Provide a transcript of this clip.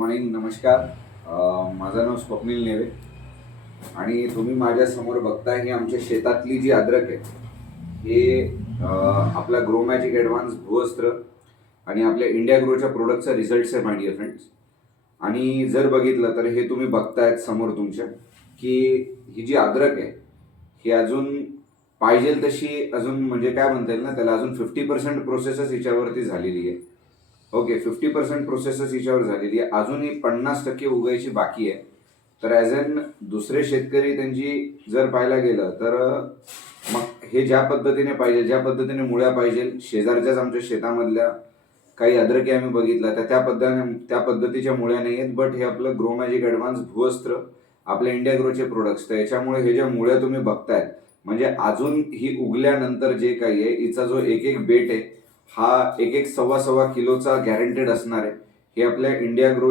Morning, नमस्कार. माझं नाव स्वप्नील नेवे आणि तुम्ही माझ्यासमोर बघताय ही आमच्या शेतातली जी अद्रक आहे हे आपला ग्रो मॅजिक ॲडव्हान्स भूवस्त्र आणि आपल्या इंडिया ग्रोच्या प्रोडक्टचा रिझल्ट्स आहे माय डिअर फ्रेंड्स. आणि जर बघितलं तर हे तुम्ही बघतायत समोर तुमच्या की ही जी अद्रक आहे ही अजून पाहिजे तशी अजून म्हणजे काय म्हणता येईल ना त्याला, अजून 50% प्रोसेसच हिच्यावरती झालेली आहे. ओके, 50% प्रोसेसच हिच्यावर झालेली आहे, अजूनही 50% उगायची बाकी आहे. तर ॲज एन दुसरे शेतकरी त्यांची जर पाहायला गेलं तर मग हे ज्या पद्धतीने पाहिजे, ज्या पद्धतीने मुळ्या पाहिजे, शेजारच्याच आमच्या शेतामधल्या काही अद्रकी आम्ही बघितल्या तर त्या पद्धतीच्या मुळ्या नाही आहेत. बट हे आपलं ग्रो मॅजिक ॲडव्हान्स भूवस्त्र, आपल्या इंडिया ग्रोचे प्रोडक्ट्स, तर याच्यामुळे हे ज्या मुळ्या तुम्ही बघताय म्हणजे अजून ही उगल्यानंतर जे काही आहे हिचा जो एक एक बेट आहे हा एक एक 1.25 किलोचा गॅरंटेड असणार आहे. हे आपल्या इंडिया ग्रो